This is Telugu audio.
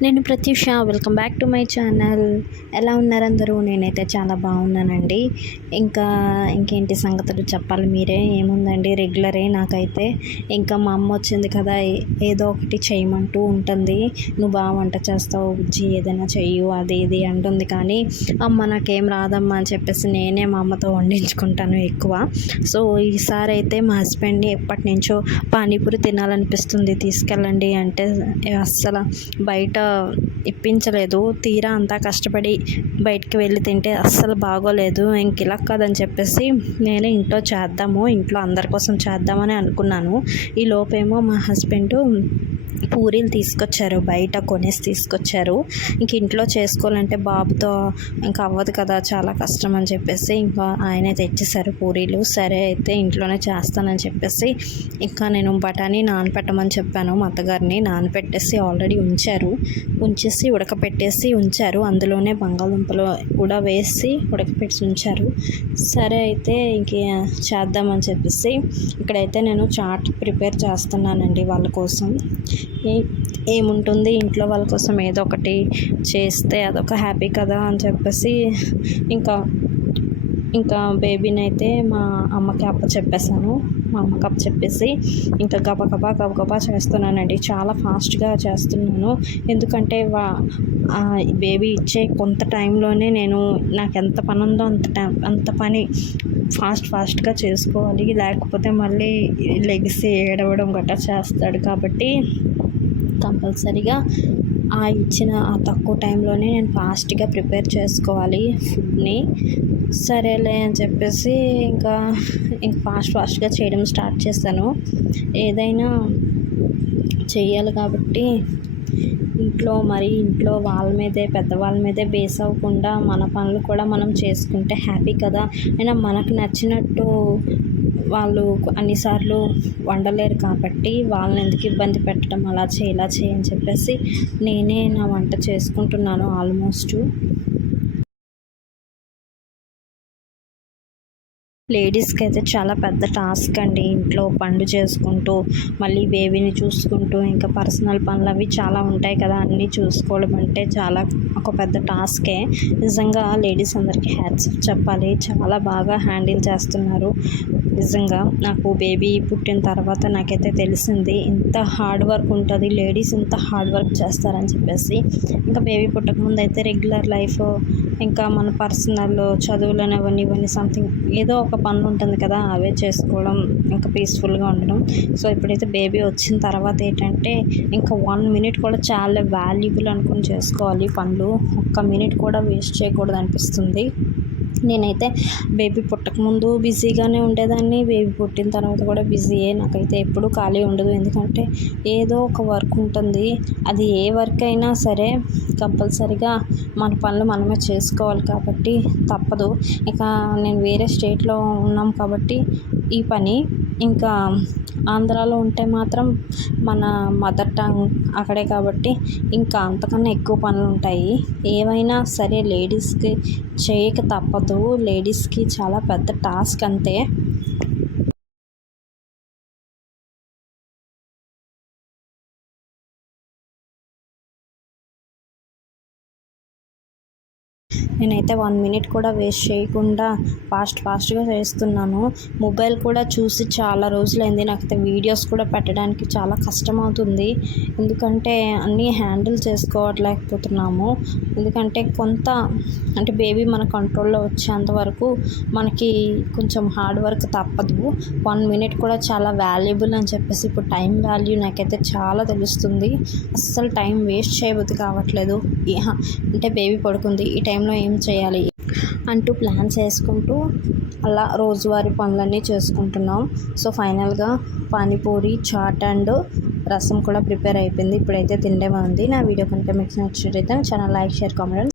నేను Pratyusha. Welcome back to my channel. ఎలా ఉన్నారు అందరూ? నేనైతే చాలా బాగున్నానండి. ఇంకేంటి సంగతులు చెప్పాలి మీరే. ఏముందండి, రెగ్యులరే నాకైతే. ఇంకా మా అమ్మ వచ్చింది కదా, ఏదో ఒకటి చేయమంటూ ఉంటుంది. నువ్వు బాగా వంట చేస్తావు బుజ్జి, ఏదైనా చెయ్యు అది ఇది అంటుంది. కానీ అమ్మ నాకేం రాదమ్మా అని చెప్పేసి నేనే మా అమ్మతో వండించుకుంటాను ఎక్కువ. సో ఈసారి అయితే మా హస్బెండ్ని ఎప్పటి నుంచో పానీపూరి తినాలనిపిస్తుంది, తీసుకెళ్ళండి అంటే అస్సలు బయట ఇప్పించలేదు. తీరా అంతా కష్టపడి బయటికి వెళ్ళి తింటే అస్సలు బాగోలేదు. ఇంక ఇలా కాదని చెప్పేసి నేనే ఇంట్లో అందరి కోసం చేద్దామని అనుకున్నాను. ఈ లోపేమో మా హస్బెండ్ పూరీలు తీసుకొచ్చారు, బయట కొనేసి తీసుకొచ్చారు. ఇంట్లో చేసుకోవాలంటే బాబుతో ఇంకా అవ్వదు కదా, చాలా కష్టం అని చెప్పేసి ఇంకా ఆయనే తెచ్చేసారు పూరీలు. సరే అయితే ఇంట్లోనే చేస్తానని చెప్పేసి ఇంకా నేను బఠానీ నానపెట్టమని చెప్పాను మా అత్తగారిని. నానపెట్టేసి ఆల్రెడీ ఉంచేసి ఉడకపెట్టేసి ఉంచారు. అందులోనే బంగాళదుంపలు కూడా వేసి ఉడకపెట్టి ఉంచారు. సరే అయితే ఇంక చేద్దామని చెప్పేసి ఇక్కడైతే నేను చాట్ ప్రిపేర్ చేస్తున్నానండి వాళ్ళ కోసం. ఏముంటుంది, ఇంట్లో వాళ్ళ కోసం ఏదో ఒకటి చేస్తే అదొక హ్యాపీ కదా అని చెప్పేసి ఇంకా బేబీని అయితే మా అమ్మకి అప్పచెప్పేసాను. మా అమ్మకి అప్పచెప్పేసి ఇంకా గబగబా చేస్తున్నానండి. చాలా ఫాస్ట్గా చేస్తున్నాను. ఎందుకంటే బేబీ ఇచ్చే కొంత టైంలోనే నాకు ఎంత పని ఉందో అంత పని ఫాస్ట్గా చేసుకోవాలి. లేకపోతే మళ్ళీ లెగిసి ఏడవడం గట్రా చేస్తాడు. కాబట్టి కంపల్సరీగా ఇచ్చిన తక్కువ టైంలోనే నేను ఫాస్ట్గా ప్రిపేర్ చేసుకోవాలి ఫుడ్ని. సరేలే అని చెప్పేసి ఇంకా ఫాస్ట్గా చేయడం స్టార్ట్ చేస్తాను. ఏదైనా చెయ్యాలి కాబట్టి ఇంట్లో పెద్దవాళ్ళ మీదే బేస్ అవ్వకుండా మన పనులు కూడా మనం చేసుకుంటే హ్యాపీ కదా. అయినా మనకు నచ్చినట్టు వాళ్ళు అన్నిసార్లు వండలేరు కాబట్టి వాళ్ళని ఎందుకు ఇబ్బంది పెట్టడం, అలా చేయని చెప్పేసి నేనే నా వంట చేసుకుంటున్నాను ఆల్మోస్ట్. లేడీస్కి అయితే చాలా పెద్ద టాస్క్ అండి. ఇంట్లో పనులు చేసుకుంటూ మళ్ళీ బేబీని చూసుకుంటూ ఇంకా పర్సనల్ పనులు అవి చాలా ఉంటాయి కదా, అన్నీ చూసుకోవడం అంటే చాలా ఒక పెద్ద టాస్కే. నిజంగా లేడీస్ అందరికీ హ్యాట్స్ ఆఫ్ చెప్పాలి, చాలా బాగా హ్యాండిల్ చేస్తున్నారు. నిజంగా నాకు బేబీ పుట్టిన తర్వాత నాకైతే తెలిసింది ఇంత హార్డ్ వర్క్ ఉంటుంది, లేడీస్ ఇంత హార్డ్ వర్క్ చేస్తారని చెప్పేసి. ఇంకా బేబీ పుట్టకముందు అయితే రెగ్యులర్ లైఫ్, ఇంకా మన పర్సనల్ చదువులను ఇవన్నీ సంథింగ్ ఏదో ఒక పనులు ఉంటుంది కదా, అవే చేసుకోవడం, ఇంకా పీస్ఫుల్గా ఉండడం. సో ఇప్పుడైతే బేబీ వచ్చిన తర్వాత ఏంటంటే ఇంకా 1 మినిట్ కూడా చాలా వాల్యుబుల్ అనుకుని చేసుకోవాలి పనులు. 1 మినిట్ కూడా వేస్ట్ చేయకూడదు అనిపిస్తుంది. నేనైతే బేబీ పుట్టకముందు బిజీగానే ఉండేదాన్ని, బేబీ పుట్టిన తర్వాత కూడా బిజీయే. నాకైతే ఎప్పుడూ ఖాళీ ఉండదు, ఎందుకంటే ఏదో ఒక వర్క్ ఉంటుంది. అది ఏ వర్క్ అయినా సరే కంపల్సరీగా మన పనులు మనమే చేసుకోవాలి కాబట్టి తప్పదు. ఇక నేను వేరే స్టేట్లో ఉన్నాం కాబట్టి ఈ పని, ఇంకా ఆంధ్రాలో ఉంటే మాత్రం మన మదర్ టంగ్ అక్కడే కాబట్టి ఇంకా అంతకన్నా ఎక్కువ పనులు ఉంటాయి. ఏవైనా సరే లేడీస్కి చేయక తప్పదు, లేడీస్కి చాలా పెద్ద టాస్క్ అంతే. నేనైతే 1 మినిట్ కూడా వేస్ట్ చేయకుండా ఫాస్ట్గా చేస్తున్నాను. మొబైల్ కూడా చూసి చాలా రోజులైంది. నాకైతే వీడియోస్ కూడా పెట్టడానికి చాలా కష్టమవుతుంది, ఎందుకంటే అన్నీ హ్యాండిల్ చేసుకోవట్లేకపోతున్నాము. ఎందుకంటే అంటే బేబీ మన కంట్రోల్లో వచ్చేంత వరకు మనకి కొంచెం హార్డ్ వర్క్ తప్పదు. 1 మినిట్ కూడా చాలా వాల్యుబుల్ అని చెప్పేసి ఇప్పుడు టైం వాల్యూ నాకైతే చాలా తెలుస్తుంది. అస్సలు టైం వేస్ట్ చేయబుద్ధి కావట్లేదు. అంటే బేబీ పడుకుంది, ఈ టైంలో ఏం చేయాలి అంటూ ప్లాన్స్ వేసుకుంటూ అలా రోజువారీ పనులన్నీ చేసుకుంటున్నాం. సో ఫైనల్గా పానీపూరి, చాట్ అండ్ రసం కూడా ప్రిపేర్ అయిపోయింది. ఇప్పుడైతే తిండే ఉంది. నా వీడియో కనుక మీకు నచ్చినట్లయితే ఛానల్ లైక్, షేర్, కామెంట్